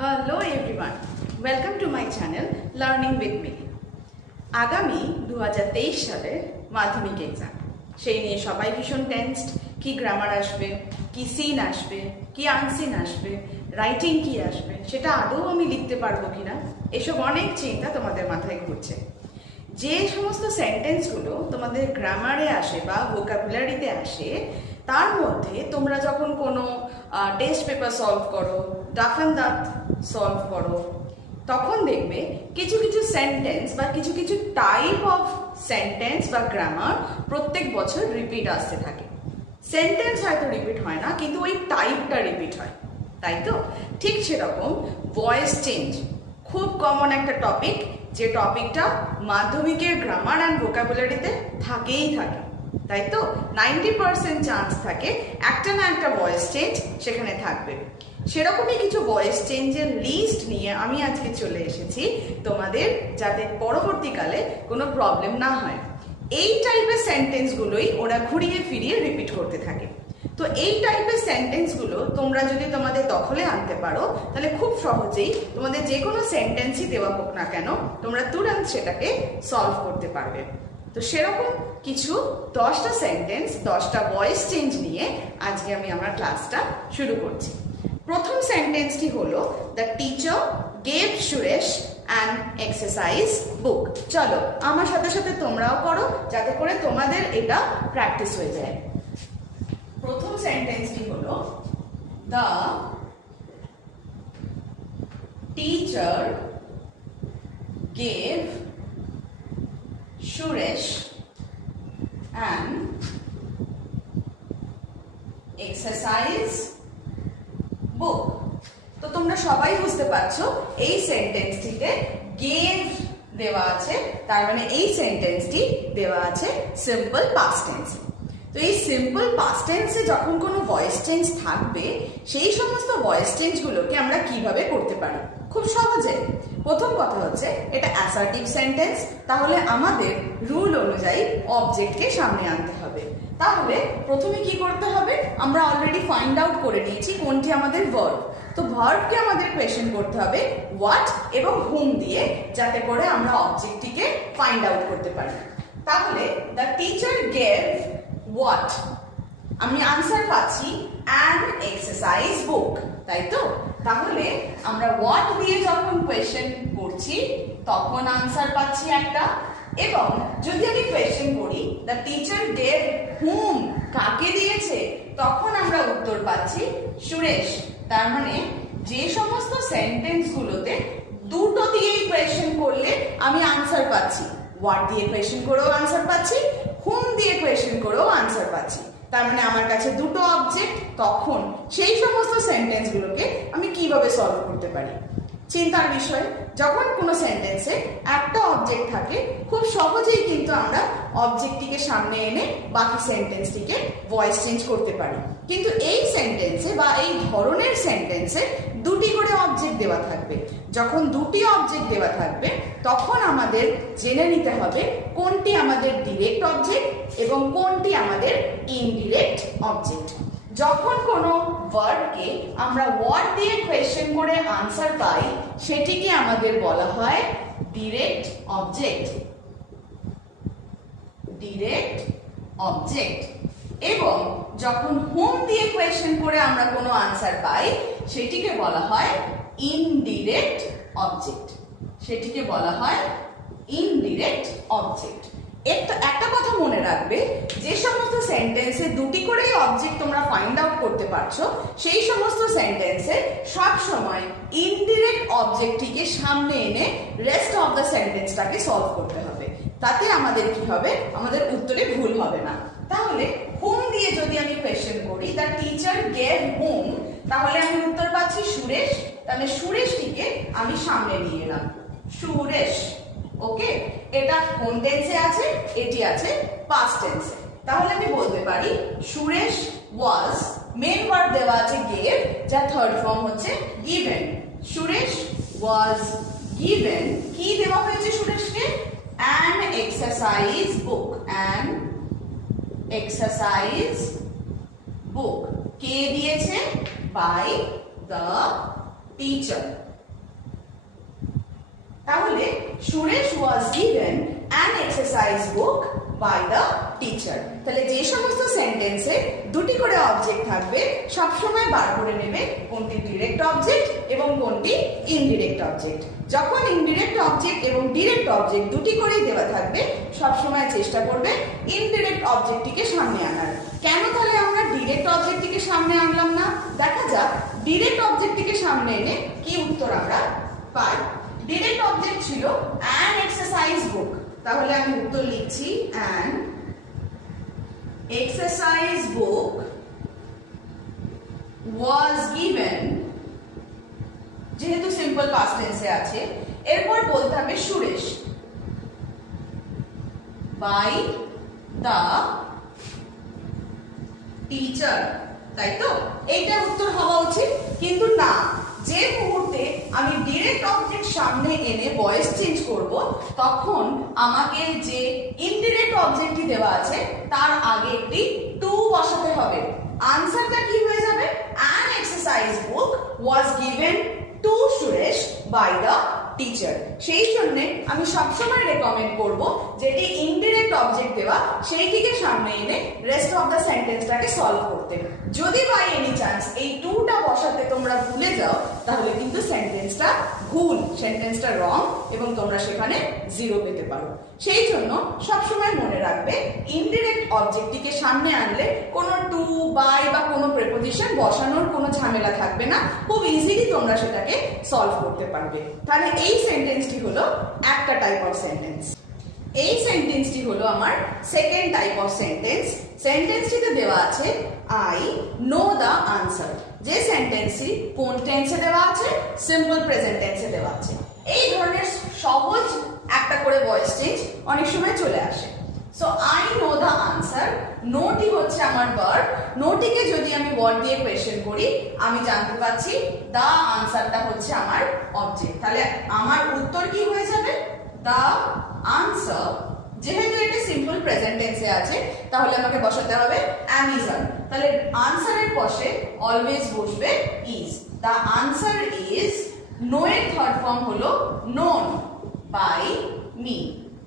Hello everyone, welcome to my channel Learning with me. আগামী 2023 সালের মাধ্যমিক এক্সাম, সেই নিয়ে সবাই ভীষণ টেনসড। কি গ্রামার আসবে, কি সিন আসবে, কি আনসিন আসবে, রাইটিং কি আসবে, সেটা আদৌ আমি লিখতে পারবো কিনা, এসব অনেক চিন্তা তোমাদের মাথায় ঘুরছে। যে সমস্ত সেন্টেন্সগুলো তোমাদের গ্রামারে আসে বা ভোকাবুলারিতে আসে, তার মধ্যে তোমরা যখন কোনো টেস্ট পেপার সলভ করো, ডাফান দাঁত সলভ করো, তখন দেখবে কিছু কিছু সেন্টেন্স বা কিছু কিছু টাইপ অফ সেন্টেন্স বা গ্রামার প্রত্যেক বছর রিপিট আসতে থাকে। সেন্টেন্স হয়তো রিপিট হয় না, কিন্তু ওই টাইপটা রিপিট হয়, তাই তো? ঠিক সেরকম ভয়েস চেঞ্জ খুব কমন একটা টপিক, যে টপিকটা মাধ্যমিকের গ্রামার অ্যান্ড ভোকাবুলারিতে থাকেই থাকে, তাই তো? 90% চান্স থাকে একটা না একটা ভয়েস চেঞ্জ সেখানে থাকবে। সেরকমই কিছু ভয়েস চেঞ্জের লিস্ট নিয়ে আমি আজকে চলে এসেছি তোমাদের, যাতে পরবর্তীকালে কোনো প্রবলেম না হয়। এই টাইপের সেন্টেন্সগুলোই ওরা ঘুরিয়ে ফিরিয়ে রিপিট করতে থাকে। তো এই টাইপের সেন্টেন্সগুলো তোমরা যদি তোমাদের দখলে আনতে পারো, তাহলে খুব সহজেই তোমাদের যে কোনো সেন্টেন্সই দেওয়া হোক না কেন, তোমরা তুরন্ত সেটাকে সলভ করতে পারবে। তো সেরকম কিছু 10টা সেন্টেন্স, 10টা ভয়েস চেঞ্জ নিয়ে আজকে আমি আমার ক্লাসটা শুরু করছি। প্রথম সেন্টেন্সটি হলো, the teacher gave Suresh an exercise বুক। চলো আমার সাথে সাথে তোমরাও করো, যাতে করে তোমাদের এটা প্র্যাকটিস হয়ে যায়। প্রথম সেন্টেন্সটি হলো, the teacher gave Suresh an exercise বুক। তো তোমরা সবাই বুঝতে পারছো এই সেন্টেন্সটিতে গেভ দেওয়া আছে, তার মানে এই সেন্টেন্সটি দেওয়া আছে সিম্পল পাস্ট টেন্সে। তো এই সিম্পল পাস্ট টেন্সে যখন কোনো ভয়েস চেঞ্জ থাকবে, সেই সমস্ত ভয়েস চেঞ্জগুলোকে আমরা কিভাবে করতে পারি? খুব সহজে। প্রথম কথা হচ্ছে, এটা অ্যাসার্টিভ সেন্টেন্স, তাহলে আমাদের রুল অনুযায়ী অবজেক্টকে সামনে আনতে হবে। তাহলে প্রথমে কি করতে হবে? আমরা অলরেডি ফাইন্ড আউট করে নিয়েছি কোনটি আমাদের ভার্ব। তো ভার্বকে আমাদের কোয়েশ্চেন করতে হবে হোয়াট এবং হুম দিয়ে, যাতে করে আমরা অবজেক্টটিকে ফাইন্ড আউট করতে পারি। তাহলে দ্য টিচার গেভ হোয়াট, আমি আনসার পাচ্ছি অ্যান এক্সারসাইজ বুক, তাই তো? তাহলে আমরা হোয়াট দিয়ে যখন কোয়েশ্চেন করছি, তখন আনসার পাচ্ছি একটা। এবং যদি আমি কোয়েশ্চেন করি, দ্য টিচার গেভ হুম, কাকে দিয়েছে, তখন আমরা উত্তর পাচ্ছি সুরেশ। তার মানে যে সমস্ত সেন্টেন্সগুলোতে দুটো দিয়েই কোয়েশ্চেন করলে আমি আনসার পাচ্ছি, হোয়াট দিয়ে কোয়েশ্চেন করেও আনসার পাচ্ছি, হুম দিয়ে কোয়েশ্চেন করেও আনসার পাচ্ছি, তার মানে আমার কাছে দুটো অবজেক্ট, তখন সেই সমস্ত সেন্টেন্সগুলোকে আমি কিভাবে সলভ করতে পারি? চিন্তার বিষয়। যখন কোনো সেন্টেন্সে একটা অবজেক্ট থাকে, খুব সহজেই কিন্তু আমরা অবজেক্টটিকে সামনে এনে বাকি সেন্টেন্সটিকে ভয়েস চেঞ্জ করতে পারি। কিন্তু এই সেন্টেন্সে বা এই ধরনের সেন্টেন্সে দুটি করে অবজেক্ট দেওয়া থাকবে। যখন দুটি অবজেক্ট দেওয়া থাকবে, তখন আমাদের জেনে নিতে হবে কোনটি আমাদের ডিরেক্ট অবজেক্ট এবং কোনটি আমাদের ইনডিরেক্ট অবজেক্ট। যখন কোনো ওয়ার্ডকে আমরা হোয়াট দিয়ে কোয়েশ্চেন করে আনসার পাই, সেটিকে আমাদের বলা হয় ডিরেক্ট অবজেক্ট। Direct object. এবং যখন হুম দিয়ে কোয়েশ্চেন করে আমরা কোনো আনসার পাই, সেটিকে বলা হয় ইনডিরেক্ট অবজেক্ট। সেটিকে বলা হয় ইনডিরেক্ট অবজেক্ট। একটা কথা মনে রাখবে, যে সমস্ত সেন্টেন্সে দুটি করেই অবজেক্ট তোমরা ফাইন্ড আউট করতে পারছো, সেই সমস্ত সেন্টেন্সে সব সময় ইনডিরেক্ট অবজেক্টটিকে সামনে এনে রেস্ট অফ দ্য সেন্টেন্সটাকে সলভ করতে হবে। তাতে আমাদের কি হবে? আমাদের উত্তরে ভুল হবে না। তাহলে হুম দিয়ে যদি আমি কোয়েশ্চেন করি, দ্য টিচার গেভ হুম, তাহলে আমি উত্তর পাচ্ছি সুরেশ। তাহলে সুরেশটিকে আমি সামনে নিয়ে এলাম, সুরেশ। ওকে, এটা কোন টেন্সে আছে? এটি আছে পাস্ট টেন্সে। তাহলে আমি বলতে পারি সুরেশ ওয়াজ, মেন ভার্ব দেওয়া আছে গেভ, যার থার্ড ফর্ম হচ্ছে গিভেন। সুরেশ ওয়াজ গিভেন, কি দেওয়া হয়েছে সুরেশকে? An exercise book. An exercise book কে দিয়েছে? By the teacher. Suresh was given an exercise book by the teacher. তাহলে যে সমস্ত সেন্টেন্সে দুটি করে অবজেক্ট থাকবে সবসময় বার করে নেবে কোনটি ডিরেক্ট অবজেক্ট এবং কোনটি ইনডিরেক্ট অবজেক্ট। যখন ইনডিরেক্ট অবজেক্ট এবং ডিরেক্ট অবজেক্ট দুটি করেই দেওয়া থাকবে সবসময় চেষ্টা করবে ইনডিরেক্ট অবজেক্টটিকে সামনে আনার। কেন তাহলে আমরা ডিরেক্ট অবজেক্টটিকে সামনে আনলাম না? দেখা যাক ডিরেক্ট অবজেক্টটিকে সামনে এনে কি উত্তর আমরা পাই। ডিরেক্ট অবজেক্ট ছিল অ্যান এক্সারসাইজ বুক, তাহলে আমি উত্তর লিখছি an exercise book was given, যেহেতু সিম্পল পাস্ট টেন্সে আছে। এরপর বলতে হবে সুরেশ বাই দ্য টিচার, তাই তো? এইটা উত্তর হওয়া উচিত, কিন্তু না, যে মুহূর্তে আমি ডিরেক্ট অবজেক্ট সামনে এনে ভয়েস চেঞ্জ করব তখন আমাকে যে ইনডিরেক্ট অবজেক্টটি দেওয়া আছে তার আগে একটি টু বসাতে হবে। আনসারটা কি হয়ে যাবে? An exercise book was given to Suresh by the teacher. সেই জন্য আমি সবসময় রেকমেন্ড করব যেটি ইনডিরেক্ট অবজেক্ট দেওয়া সেইটিকে সামনে এনে রেস্ট অফ দ্য সেন্টেন্সটাকে সলভ করতে। যদি বাই এনি চান্স এই টুটা বসাতে তোমরা ভুলে যাও তাহলে কিন্তু সেন্টেন্সটা ভুল, সেন্টেন্সটা রং এবং তোমরা সেখানে জিরো পেতে পারো। সেই জন্য সবসময় মনে রাখবে ইনডিরেক্ট অবজেক্টটিকে সামনে আনলে কোনো টু বাই বা কোনো প্রেপোজিশন বসানোর কোনো ঝামেলা থাকবে না, খুব ইজিলি তোমরা সেটাকে সলভ করতে পারবে। তাহলে এই সেন্টেন্সটি হলো একটা টাইপ অফ সেন্টেন্স। এই সেন্টেন্সটি হলো আমার সেকেন্ড টাইপ অফ সেন্টেন্স। সেন্টেন্সটিতে দেওয়া আছে আই নো দ্য আনসার। যে সেন্টেন্সটি কোন টেন্সে দেওয়া আছে? সিম্পল প্রেজেন্ট টেন্সে দেওয়া আছে। এই ধরনের সহজ একটা করে ভয়েস চেঞ্জ অনেক সময় চলে আসে। So I know the answer, নোটি হচ্ছে আমার ভার্ব। নোটিকে যদি আমি ওয়ার্ড দিয়ে কোয়েশ্চেন করি আমি জানতে পারছি দ্য আনসারটা হচ্ছে আমার অবজেক্ট। তাহলে আমার উত্তর কি হয়ে যাবে? The answer. যেহেতু এটা সিম্পল প্রেজেন্ট টেন্সে আছে তাহলে আমাকে বসাতে হবে অ্যামিজন। তাহলে আনসারের পাশে অলওয়েজ বসবে is. The answer is, know এর থার্ড ফর্ম হলো নোন বাই মি।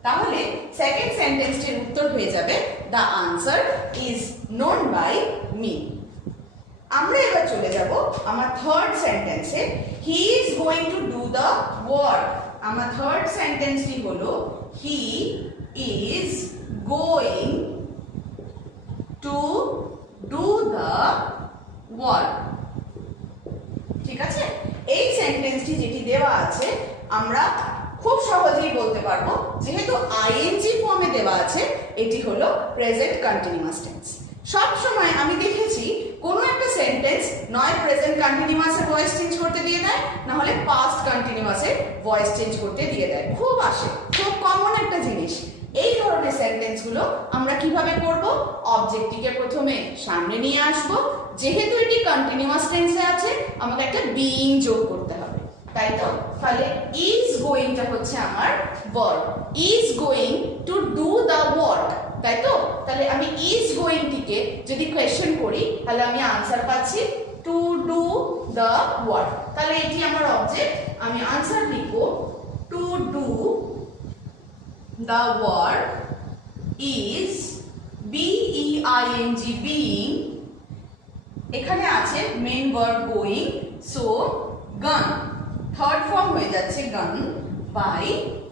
তাহলে সেকেন্ড সেন্টেন্সটির উত্তর হয়ে যাবে the answer is known by me. আমরা এবার চলে যাব আমার থার্ড সেন্টেন্সে, he is going to do the work. আমার থার্ড সেন্টেন্সটি হলো he is going to do the work. ঠিক আছে? এই সেন্টেন্সটি যেটি দেওয়া আছে আমরা খুব সহজেই বলতে পারবো, যেহেতু আইএনজি ফর্মে দেওয়া আছে এটি হলো প্রেজেন্ট কন্টিনিউয়াস টেন্স। সব সময় আমি দেখেছি কোনো একটা সেন্টেন্স নয় প্রেজেন্ট কন্টিনিউয়াসে ভয়েস চেঞ্জ করতে দিয়ে দেয়, না হলে পাস্ট কন্টিনিউয়াসে ভয়েস চেঞ্জ করতে দিয়ে দেয়। খুব আসে, খুব কমন একটা জিনিস। এই ধরনের সেন্টেন্সগুলো আমরা কিভাবে করব? অবজেক্টটিকে প্রথমে সামনে নিয়ে আসব। যেহেতু এটি কন্টিনিউয়াস টেন্সে আছে আমাকে একটা বিইং যোগ করতে হবে, তাই তো? তাহলে ইজ গোয়িংটা হচ্ছে আমার verb. Is going to do the work, তাই তো? তাহলে আমি ইজ গোয়িংটিকে যদি কোয়েশ্চেন করি তাহলে আমি আনসার পাচ্ছি টু ডু দ্য ওয়ার্ক। তাহলে এটি আমার অবজেক্ট, আমি আনসার লিখব to do the work is B E I N G being. এখানে আছে main verb going, so gone, third form হয়ে যাচ্ছে গান বাই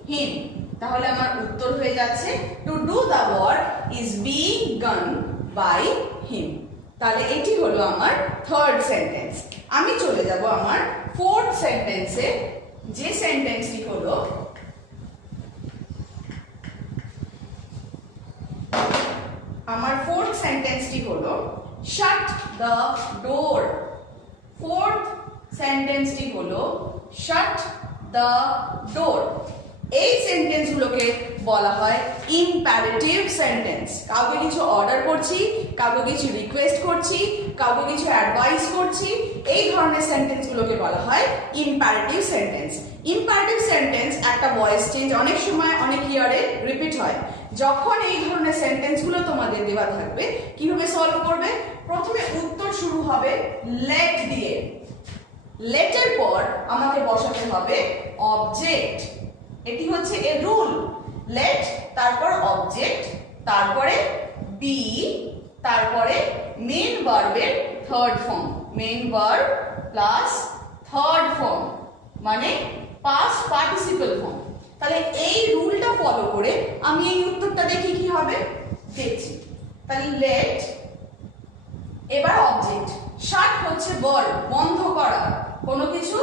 হিম। তাহলে আমার উত্তর হয়ে যাচ্ছে two do the work is being গান বাই হিম। তাহলে এটি হলো আমার থার্ড সেন্টেন্স। আমি চলে যাব আমার ফোর্থ সেন্টেন্সে, যে সেন্টেন্সটি হলো আমার ফোর্থ সেন্টেন্সটি হলো শাট দ্য ডোর। ফোর্থ সেন্টেন্সটি হলো শাট দ্য ডোর। এই সেন্টেন্সগুলোকে বলা হয় ইম্পারেটিভ সেন্টেন্স। কাউকে কিছু অর্ডার করছি, কাউকে কিছু রিকোয়েস্ট করছি, কাউকে কিছু অ্যাডভাইস করছি, এই ধরনের সেন্টেন্সগুলোকে বলা হয় ইম্পারেটিভ সেন্টেন্স। ইম্পারেটিভ সেন্টেন্স একটা ভয়েস চেঞ্জ অনেক সময় অনেক ইয়ারে রিপিট হয়। যখন এই ধরনের সেন্টেন্সগুলো তোমাদের দেওয়া থাকবে কিভাবে সলভ করবে? প্রথমে উত্তর শুরু হবে লেট দিয়ে। লেটের পর আমাকে বসাতে হবে অবজেক্ট। এটি হচ্ছে এ রুল। লেট তারপর অবজেক্ট, তারপরে বি, তারপরে মেন ভার্বের third form, main verb plus third form মানে পাস্ট পার্টিসিপল ফর্ম। তাহলে এই রুলটা ফলো করে আমি এই উত্তরটা দেখি কি হবে, দেখছি। তাহলে লেট, এবার অবজেক্ট, শাট হচ্ছে ভার্ব, বন্ধ করা, কোনো কিছু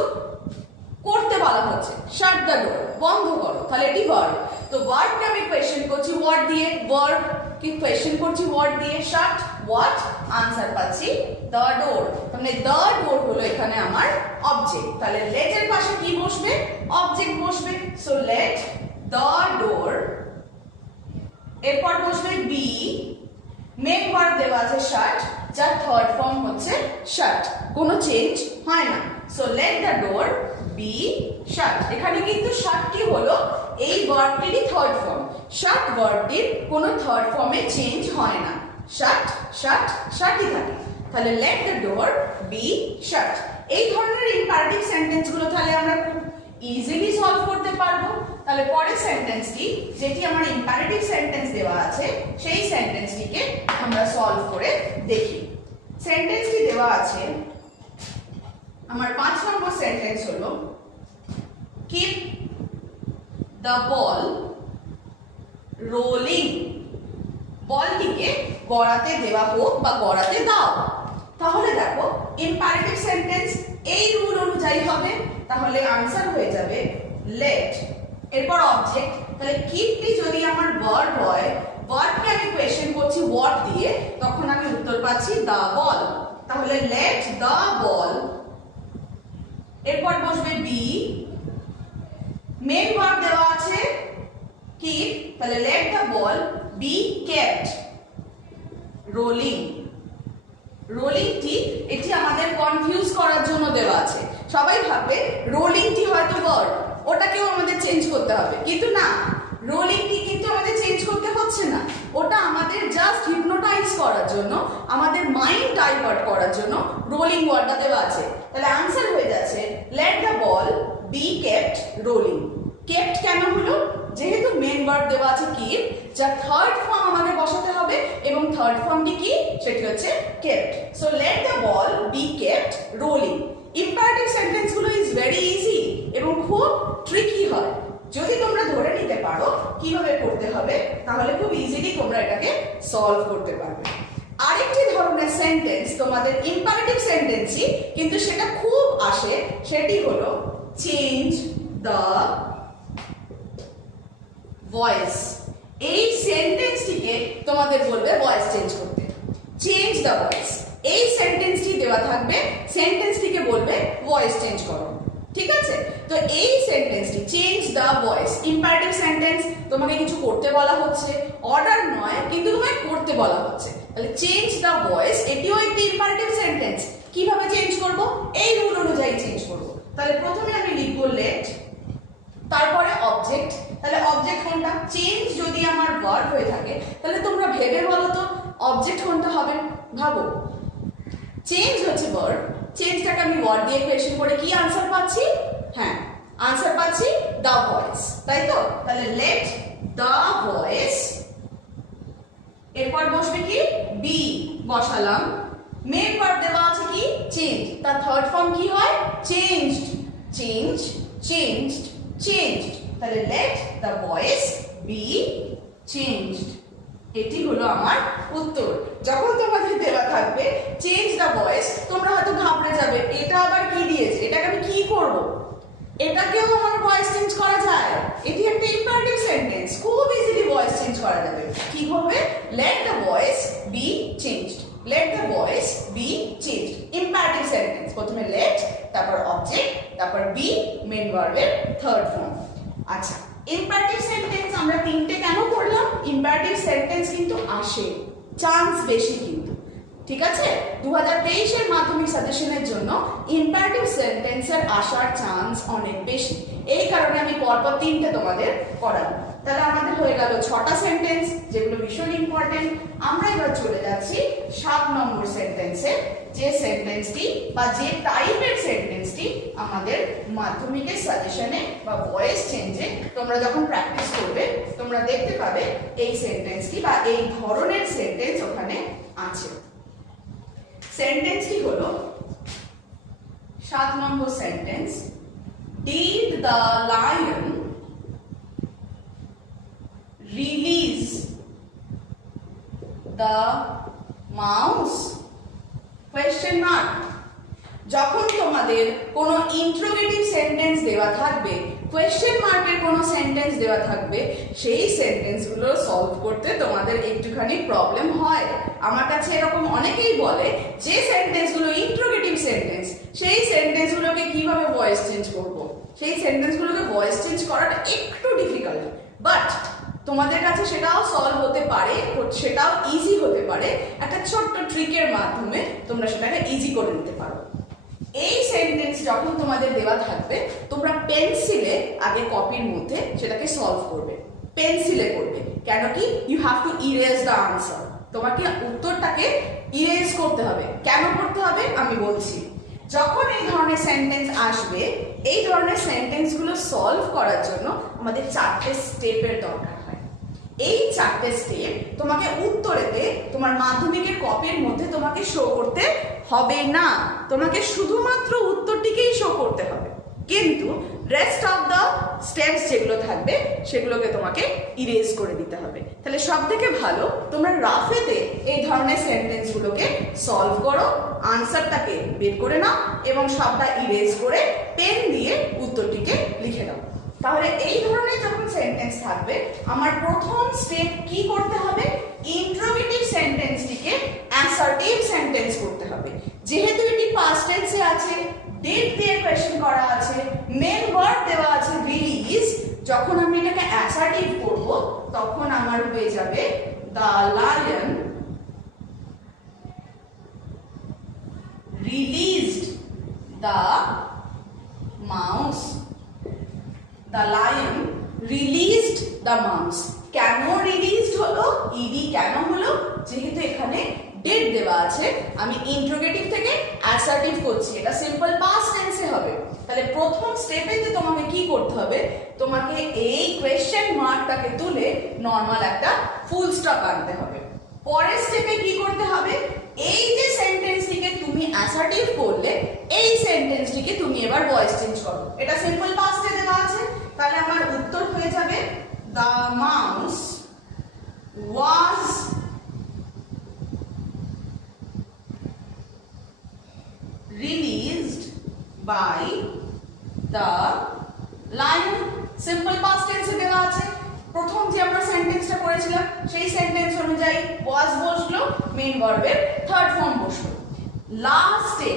করতে বলা হচ্ছে, শাট দ্য ডোর, বন্ধ করো, তাহলে এটি ভার্ব। তো ভার্বকে আমি কোয়েশ্চেন করছি ওয়ার্ড দিয়ে, ভার্ব কি কোয়েশ্চেন করছি ওয়ার্ড দিয়ে, শাট হোয়াট, আনসার পাচ্ছি দ্য ডোর। মানে দ্য ডোর হলো এখানে আমার অবজেক্ট। তাহলে লেট এর পাশে কি বসবে, অবজেক্ট বসবে। সো লেট দ্য ডোর, এরপর বসবে বি, মেন ভার্ব দেওয়া আছে শাট, যার থার্ড ফর্ম হচ্ছে শাট, কোনো চেঞ্জ হয় না। So late the door B শাট। এখানে কিন্তু শাট কি হলো, এই ভার্বটিরই থার্ড ফর্ম, শাট ভার্বটির কোনো থার্ড ফর্মে চেঞ্জ হয় না, শাট শাট শাটই থাকে। তাহলে লেট দ্য ডোর বি শাট। এই ধরনের ইম্পারেটিভ সেন্টেন্স গুলো তাহলে আমরা খুব ইজিলি সলভ করতে পারবো। তাহলে পরের সেন্টেন্সটি, যেটি আমার ইম্পারেটিভ সেন্টেন্স দেওয়া আছে, সেই সেন্টেন্সটিকে আমরা সলভ করে দেখি। সেন্টেন্সটি দেওয়া আছে আমার 5 নম্বর সেন্টেন্স হলো কিপ দ্য বল রোলিং, বলটিকে গড়াতে দেওয়া হোক বা গড়াতে দাও। তাহলে দেখো ইম্পারেটিভ সেন্টেন্স এই রুল অনুযায়ী হবে, তাহলে আনসার হয়ে যাবে লেট, এরপর অবজেক্ট। তাহলে কিপটি যদি আমার ভার্ব হয়, ভার্বকে আমি কোয়েশ্চেন করছি হোয়াট দিয়ে, তখন আমি উত্তর পাচ্ছি দা বল। তাহলে লেট দা বল, এরপর বসবে বি, মেন ভার্ব দেওয়া আছে কিপ, তাহলে let the ball be kept rolling. রোলিংটি এটি আমাদের কনফিউজ করার জন্য দেওয়া আছে। সবাই ভাববে রোলিংটি হয়তো ভার্ব, ওটাকেও আমাদের চেঞ্জ করতে হবে, কিন্তু না, রোলিংটি কিন্তু আমাদের চেঞ্জ করতে হচ্ছে না, ওটা আমাদের জাস্ট হিপনোটাইজ করার জন্য, আমাদের মাইন্ড ডাইভার্ট করার জন্য রোলিং ওয়ার্ডটা দেওয়া আছে। তাহলে আনসার হয়ে যাচ্ছে let the ball be kept rolling. Kept কেন হলো, যেহেতু মেন ভার্ব দেওয়া আছে কিপ, যার থার্ড ফর্ম আমাদের বসাতে হবে, এবং থার্ড ফর্মটি কি, সেটি হচ্ছে kept. So let the ball be kept rolling. Imperative sentence গুলো ইজ ভেরি ইজি এবং খুব ট্রিকি হয়। যদি তোমরা ধরে নিতে পারো কিভাবে করতে হবে, তাহলে খুব ইজিলি তোমরা এটাকে সলভ করতে পারবে। আরেকটি ধরনের সেন্টেন্স তোমাদের ইম্পারেটিভ সেন্টেন্সই, কিন্তু সেটা খুব আসে, সেটি হলো চেঞ্জ দ্য ভয়েস। এই সেন্টেন্সটিকে তোমাদের বলবে ভয়েস চেঞ্জ করতে, চেঞ্জ দ্য ভয়েস। এই সেন্টেন্সটি দেওয়া থাকবে, সেন্টেন্সটিকে বলবে ভয়েস চেঞ্জ করো, ঠিক আছে? তো এই সেন্টেন্সটি change the voice, imperative sentence, তোমাকে কিছু করতে বলা হচ্ছে, অর্ডার নয় কিন্তু তোমাকে করতে বলা হচ্ছে। তাহলে চেঞ্জ দ্য ভয়েস এটিও একটি ইম্পারেটিভ সেন্টেন্স। কিভাবে চেঞ্জ করব, এই রুল অনুযায়ী চেঞ্জ করব। তাহলে প্রথমে আমি লিখবো লেট, তারপরে অবজেক্ট। তাহলে অবজেক্ট কোনটা, চেঞ্জ যদি আমার ভার্ব হয়ে থাকে, তাহলে তোমরা ভেবে বলো তো অবজেক্ট কোনটা হবে, ভাবো। চেঞ্জ হচ্ছে ভার্ব, চেঞ্জটাকে আমি ওয়ার্ড দিয়ে কোয়েশ্চেন করে কি আনসার পাচ্ছি, হ্যাঁ আনসার পাচ্ছি দা ভয়েস, তাই তো? তাহলে লেট দা ভয়েস, এরপর বসবে কি বি, বসালাম, মেন ভার্ব দেওয়া আছে কি চেঞ্জ, তার থার্ড ফর্ম কি হয় চেঞ্জড, চেঞ্জ চেঞ্জড চেঞ্জড। তাহলে let the voice be changed. এটি হলো আমার উত্তর। যখন তোমাদের দেওয়া থাকবে চেঞ্জ দ্য ভয়েস, তোমরা হয়তো ঘাবড়ে যাবে, এটা আবার কি দিয়েছে, এটাকে আমি কি করব, এটাকেও আমার ভয়েস চেঞ্জ করা যায়, এটি একটা ইম্পারেটিভ সেন্টেন্স, খুব ইজিলি ভয়েস চেঞ্জ করা যাবে। কি হবে, let the voice be changed, let the voice be changed. Imperative sentence, প্রথমে লেট, তারপর অবজেক্ট, তারপর বি মেন ভার্বের থার্ড ফর্ম। আচ্ছা, ইম্পারেটিভ সেন্টেন্স আমরা তিনটে কেন করলাম, ইম্পারেটিভ সেন্টেন্স কিন্তু আসে, চান্স বেশি কিন্তু, ঠিক আছে? 2023 এর মাধ্যমিক সাজেশনের জন্য ইম্পারেটিভ সেন্টেন্সের আসার চান্স অনেক বেশি, এই কারণে আমি পরপর তিনটে তোমাদের করালাম। তাহলে আমাদের হয়ে গেল 6টা সেন্টেন্স, যেগুলো ভীষণ ইম্পর্টেন্ট। আমরা এবার চলে যাচ্ছি 7 নম্বর সেন্টেন্সে, যে সেন্টেন্সটি বা যে টাইপের সেন্টেন্সটি আমাদের মাধ্যমিকের সাজেশনে বা ভয়েস চেঞ্জে তোমরা যখন প্র্যাকটিস করবে তোমরা দেখতে পাবে এই সেন্টেন্সটি বা এই ধরনের সেন্টেন্স ওখানে আছে। সেন্টেন্সটি হলো 7 নম্বর sentence, Did the lion release the mouse? Question mark. যখন তোমাদের কোনো ইন্টারোগেটিভ সেন্টেন্স দেওয়া থাকবে, কোয়েশ্চেন মার্কের কোনো সেন্টেন্স দেওয়া থাকবে, সেই সেন্টেন্সগুলো সলভ করতে তোমাদের একটুখানি প্রবলেম হয়। আমার কাছে এরকম অনেকেই বলে যে সেন্টেন্সগুলো ইন্টারোগেটিভ সেন্টেন্স, সেই সেন্টেন্সগুলোকে কিভাবে ভয়েস চেঞ্জ করব। সেই সেন্টেন্সগুলোকে ভয়েস চেঞ্জ করাটা একটু ডিফিকাল্ট, বাট তোমাদের কাছে সেটাও সলভ হতে পারে, সেটাও ইজি হতে পারে। একটা ছোট্ট ট্রিকের মাধ্যমে তোমরা সেটাকে ইজি করে নিতে পারো। এই সেন্টেন্স যখন তোমাদের দেওয়া থাকবে, তোমরা পেন্সিলে আগে কপির মধ্যে সেটাকে সলভ করবে, পেন্সিলে করবে। কেন কি? You have to erase the answer. তোমাকে উত্তরটাকে ইরেজ করতে হবে। কেন করতে হবে আমি বলছি। যখন এই ধরনের সেন্টেন্স আসবে, এই ধরনের সেন্টেন্সগুলো সলভ করার জন্য আমাদের 4টে স্টেপের দরকার হয়। এই 4টে স্টেপ তোমাকে উত্তরেতে তোমার মাধ্যমিকের কপির মধ্যে তোমাকে শো করতে হবে না, তোমাকে শুধুমাত্র উত্তরটিকেই শো করতে হবে, কিন্তু রেস্ট অফ দ্য স্টেপস যেগুলো থাকবে সেগুলোকে তোমাকে ইরেজ করে দিতে হবে। তাহলে সব থেকে ভালো তোমরা রাফেতে এই ধরনের সেন্টেন্সগুলোকে সলভ করো, আনসারটাকে বের করে নাও এবং সবটা ইরেজ করে পেন দিয়ে উত্তরটিকে লিখে নাও। তাহলে এই ধরনের যখন সেন্টেন্স থাকবে, আমার প্রথম স্টেপ কি করতে হবে? ইন্টারোগেটিভ সেন্টেন্সটিকে অ্যাসার্টিভ সেন্টেন্স করতে হবে। যেহেতু এটি পাস্ট টেন্সে আছে, ডিড দিয়ে কোয়েশ্চেন করা আছে, মেন ভার্ব দেওয়া আছে রিলিজ, যখন আমি এটাকে অ্যাসার্টিভ করব তখন আমার হয়ে যাবে the lion released the mouse. The lion released the mouse. কেন রিলিজড হলো? ইডি কেন হলো? যেহেতু এখানে ডিড দেওয়া আছে, আমি ইন্টারোগেটিভ থেকে অ্যাসার্টিভ করছি, এটা সিম্পল পাস্ট টেন্সে হবে। তাহলে প্রথম স্টেপেতে তোমাকে কি করতে হবে? তোমাকে এই কোয়েশ্চেন মার্কটাকে তুলে নরমাল একটা ফুল স্টপ আনতে হবে। পরের স্টেপে কি করতে হবে? এই যে সেন্টেন্সটিকে তুমি অ্যাসার্টিভ করলে, এই সেন্টেন্সটিকে তুমি এবার ভয়েস চেঞ্জ করো। এটা সিম্পল পাস্টে দেওয়া আছে। তাহলে আমার উত্তর হয়ে যাবে the mouse was released by the lion. Simple past টেন্সে দেওয়া আছে। প্রথম যে আমরা সেন্টেন্সটা করেছিলাম সেই সেন্টেন্স অনুযায়ী ওয়াজ বসলো, মেইন ভার্বের থার্ড ফর্ম বসলো। লাস্টে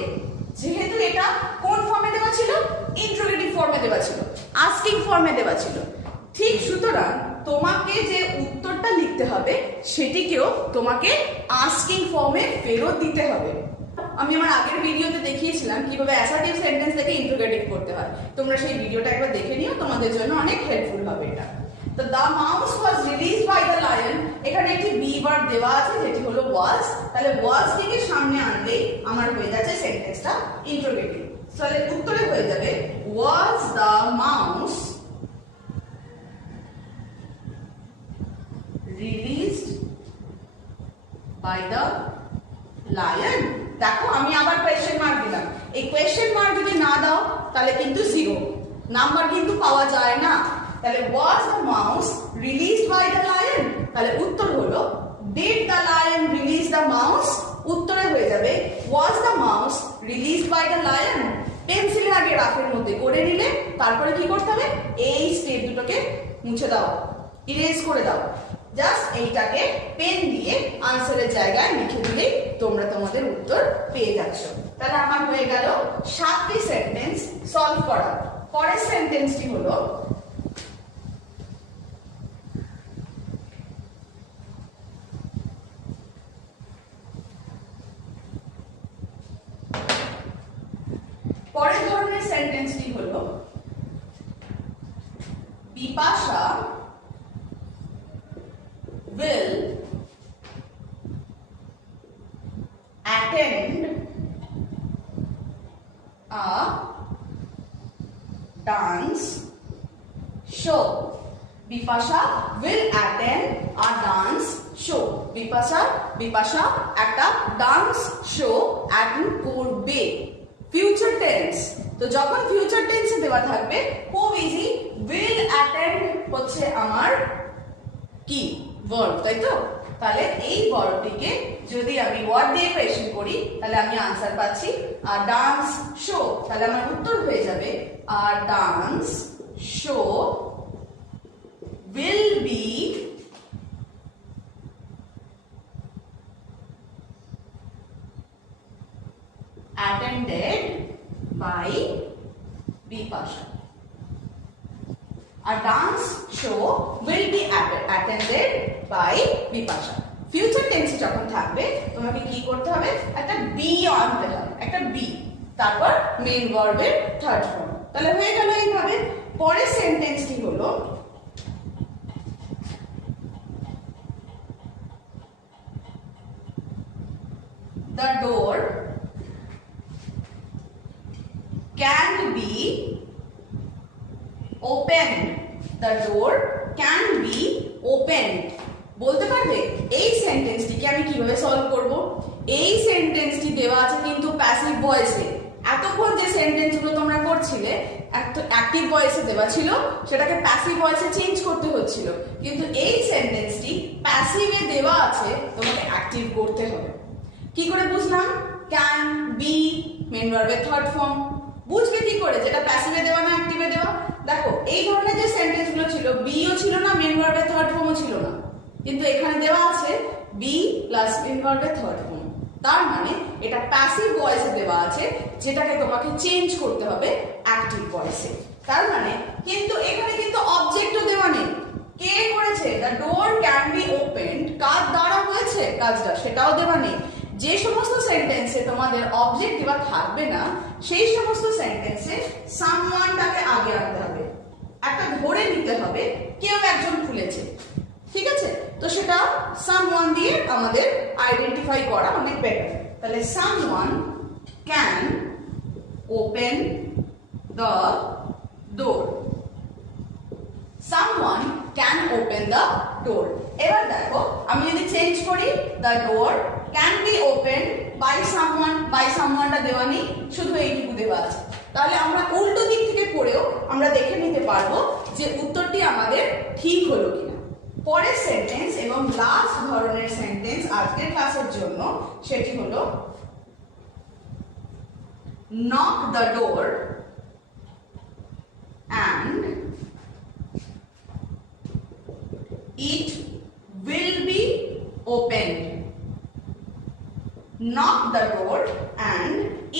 যেহেতু এটা কোন ফর্মে দেওয়া ছিল? ইন্টারোগেটিভ ফর্মে দেওয়া ছিল, আস্কিং ফর্মে দেওয়া ছিল। ঠিক সুতরাং তোমাকে যে উত্তরটা লিখতে হবে সেটিকেও তোমাকে আস্কিং ফর্মে ফেরত দিতে হবে। আমি আমার আগের ভিডিওতে দেখিয়েছিলাম কিভাবে অ্যাসার্টিভ সেন্টেন্স থেকে ইন্টারোগেটিভ করতে হয়। তোমরা সেই ভিডিওটা একবার দেখে নিও, তোমাদের জন্য অনেক হেল্পফুল হবে এটা। তো the mouse was released by the lion, এখানে একটি বি ভার্ব দেওয়া আছে যেটি হলো ওয়াজ। তাহলে ওয়াজ থেকে সামনে আনলেই আমার হয়ে যাচ্ছে সেন্টেন্সটা ইন্টারোগেটিভ। তাহলে উত্তরে হয়ে যাবে was the mouse released by the lion. দেখো আমি আবার কোয়েশ্চেন মার্ক দিলাম। এই কোয়েশ্চেন মার্ক যদি না দাও তাহলে কিন্তু জিরো নাম্বার কিন্তু পাওয়া যায় না। তাহলে was the mouse released by the lion, তাহলে উত্তর হলো did the lion release the mouse. উত্তরে হয়ে যাবে was the mouse released by the lion. পেন্সিলের আগে রাফের মধ্যে করে নিলে তারপরে কি করতে হবে? এই স্টেপ দুটোকে মুছে দাও, ইরেজ করে দাও। জাস্ট এইটাকে পেন দিয়ে আনসারের জায়গায় লিখে দিলেই তোমরা তোমাদের উত্তর পেয়ে যাচ্ছ। তাহলে আমার হয়ে গেল 7টি সেন্টেন্স সলভ করা। পরের সেন্টেন্সটি হলো পরের ধরনের সেন্টেন্সটি হলো Bipasha dance show. Bipasha will attend a dance show. Bipasha একটা ডান্স শো অ্যাটেন্ড করবে। ফিউচার টেন্স, তো যখন ফিউচার টেন্সে দেওয়া থাকবে খুব ইজি, will attend হচ্ছে আমার কি ভার্ব, তাই তো? তাহলে এই ভার্বটিকে যদি আমি ওয়ার্ড দিয়ে কোয়েশ্চেন করি তাহলে আমি আনসার পাচ্ছি আর ডান্স শো, তাহলে আমার উত্তর হয়ে যাবে আর dance show will be attended by Bipasha. A dance show will be attended by Bipasha. Future টেন্সে যখন থাকবে তোমাকে কি করতে হবে, একটা বি আনতে হবে, একটা বি, তারপর মেইন ভার্বের থার্ড ফর্ম। তাহলে হয়ে গেল এইভাবে। পরের সেন্টেন্সটি হলো the door can be opened. The door can be opened. বলতে পারবে এই সেন্টেন্সটিকে আমি কিভাবে সলভ করব? এই সেন্টেন্সটি দেওয়া আছে কিন্তু প্যাসিভ ভয়েসে। এতক্ষণ যে সেন্টেন্সগুলো তোমরা করছিলে অ্যাক্টিভ ভয়েসে দেওয়া ছিল, সেটাকে প্যাসিভ ভয়েসে চেঞ্জ করতে হচ্ছিল, কিন্তু এই সেন্টেন্সটি প্যাসিভে দেওয়া আছে, তোমাকে অ্যাক্টিভ করতে হবে। কি করে বুঝলাম? ক্যান বি মেইন ভার্বের থার্ড ফর্ম। বুঝবে কি করে যেটা প্যাসিভে দেওয়া না অ্যাক্টিভে দেওয়া? দেখো এই ধরনের যে সেন্টেন্সগুলো ছিল, বিও ছিল না, মেইন ভার্বের থার্ড ফর্মও ছিল না, কিন্তু এখানে দেওয়া আছে বি প্লাস মেইন ভার্বের থার্ড ফর্ম। তার মানে এটা প্যাসিভ ভয়েসে দেওয়া আছে, যেটাকে তোমাকে চেঞ্জ করতে হবে অ্যাক্টিভ ভয়েসে। তার মানে কিন্তু এখানে কিন্তু অবজেক্টও দেওয়া নেই। কে করেছে? The door can be opened, কার দ্বারা হয়েছে কাজটা সেটাও দেওয়া নেই। যে সমস্ত সেন্টেন্সে তোমাদের অবজেক্ট দেওয়া থাকবে না, সেই সমস্ত সেন্টেন্সে সামওয়ানটাকে আগে আনতে হবে, একটা ধরে নিতে হবে কেউ একজন খুলেছে, ঠিক আছে? তো সেটা সামওয়ান দিয়ে আমাদের আইডেন্টিফাই করা অনেক বেটার। তাহলে someone can open the door. someone can open the door. এবার দেখো আমি যদি চেঞ্জ করি, the door can be opened by someone, by someoneটা দেওয়া নেই, শুধু এইটুকু দেওয়া আছে। তাহলে আমরা উল্টো দিক থেকে পড়েও আমরা দেখে নিতে পারবো যে উত্তরটি আমাদের ঠিক হলো কিনা। পরের সেন্টেন্স এবং লাস্ট ধরনের সেন্টেন্স আজকের ক্লাসের জন্য সেটি হলো knock the door and it will be opened. Knock the door and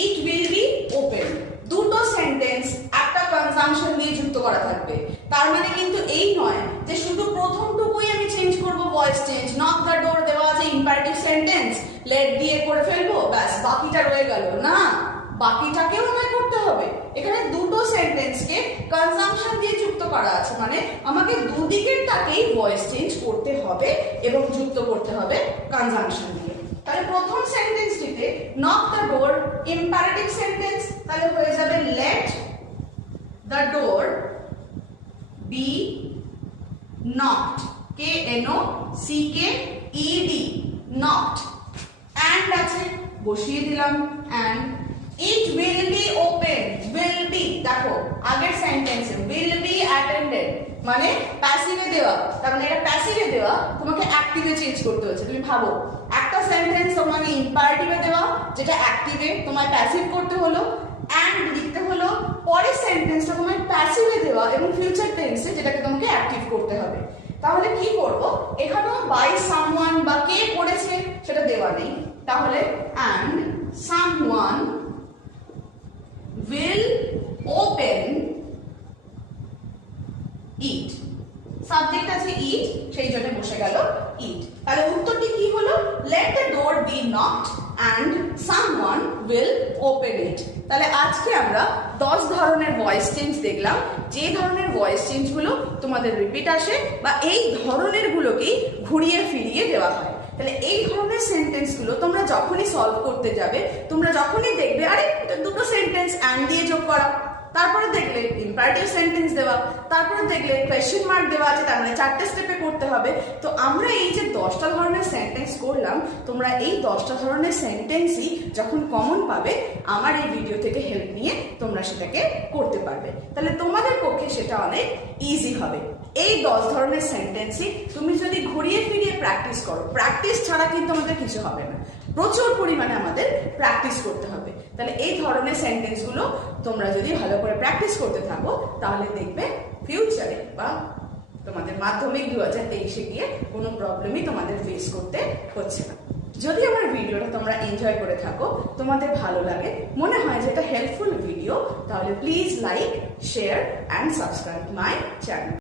it will be opened. দুটো সেন্টেন্স একটা কনজাংশন দিয়ে যুক্ত করা থাকবে। তার মানে কিন্তু এই নয় যে শুধু প্রথমটুকুই আমি চেঞ্জ করব, ভয়েস চেঞ্জ। নক দ্য ডোর দেওয়া আছে ইম্পারেটিভ সেন্টেন্স, লেট দিয়ে করে ফেলবো, ব্যাস বাকিটা রয়ে গেল না, বাকিটাকেও আমায় করতে হবে। এখানে দুটো সেন্টেন্সকে কনজাংশন দিয়ে যুক্ত করা আছে, মানে আমাকে দুদিকেরটাকেই ভয়েস চেঞ্জ করতে হবে এবং যুক্ত করতে হবে কনজাংশন দিয়ে। তাহলে প্রথম সেন্টেন্সটিতে knock the door imperative sentence, তাহলে হয়ে যাবে let the door be knocked, K N O C K E D, knocked. And আছে, বসিয়ে দিলাম and. It will be opened, will be, দেখো আগের সেন্টেন্সে will be attended মানে প্যাসিভে দেওয়া, তার মানে এটা প্যাসিভে দেওয়া, তোমাকে অ্যাক্টিভে চেঞ্জ করতে হচ্ছে। তুমি ভাবো একটা সেন্টেন্স তোমাকে ইম্পারেটিভে দেওয়া, যেটা অ্যাক্টিভে তোমায় প্যাসিভ করতে হলো, অ্যান্ড লিখতে হলো। পরের সেন্টেন্সটা তোমায় প্যাসিভে দেওয়া এবং ফিউচার টেন্সে, যেটাকে তোমাকে অ্যাক্টিভ করতে হবে। তাহলে কি করব? এখানেও বাই সামওয়ান বা কে করেছে সেটা দেওয়া নেই, তাহলে and someone will open it, subject আছে ইট, সেই জন্য বসে গেল ইট। তাহলে উত্তরটি কি হলো? let the door be knocked and someone will open it। তাহলে আজকে আমরা 10 ধরনের ভয়েস চেঞ্জ দেখলাম, যে ধরনের ভয়েস চেঞ্জগুলো তোমাদের রিপিট আসে বা এই ধরনের গুলোকেই ঘুরিয়ে ফিরিয়ে দেওয়া হয়। তাহলে এই ধরনের সেন্টেন্সগুলো তোমরা যখনই সলভ করতে যাবে, তোমরা যখনই দেখবে আরে এটা দুটো সেন্টেন্স অ্যান্ড দিয়ে যোগ করা, তারপরে দেখলে ইম্পারেটিভ সেন্টেন্স দেওয়া, তারপরে দেখলে কোয়েশ্চেন মার্ক দেওয়া আছে, তার মানে 4টে স্টেপে করতে হবে। তো আমরা এই যে 10টা ধরনের সেন্টেন্স করলাম, তোমরা এই 10টা ধরনের সেন্টেন্সই যখন কমন পাবে আমার এই ভিডিও থেকে হেল্প নিয়ে তোমরা সেটাকে করতে পারবে। তাহলে তোমাদের পক্ষে সেটা অনেক ইজি হবে। এই 10 ধরনের সেন্টেন্সই তুমি যদি ঘুরিয়ে ফিরিয়ে প্র্যাকটিস করো, প্র্যাকটিস ছাড়া কিন্তু আমাদের কিছু হবে না, প্রচুর পরিমাণে আমাদের প্র্যাকটিস করতে হবে। তাহলে এই ধরনের সেন্টেন্সগুলো তোমরা যদি ভালো করে প্র্যাকটিস করতে থাকো, তাহলে দেখবে ফিউচারে বা তোমাদের মাধ্যমিক 2023-এ গিয়ে কোনো প্রবলেমই তোমাদের ফেস করতে হচ্ছে না। যদি আমার ভিডিওটা তোমরা এনজয় করে থাকো, তোমাদের ভালো লাগে, মনে হয় যে এটা হেল্পফুল ভিডিও, তাহলে please like, share and subscribe my channel.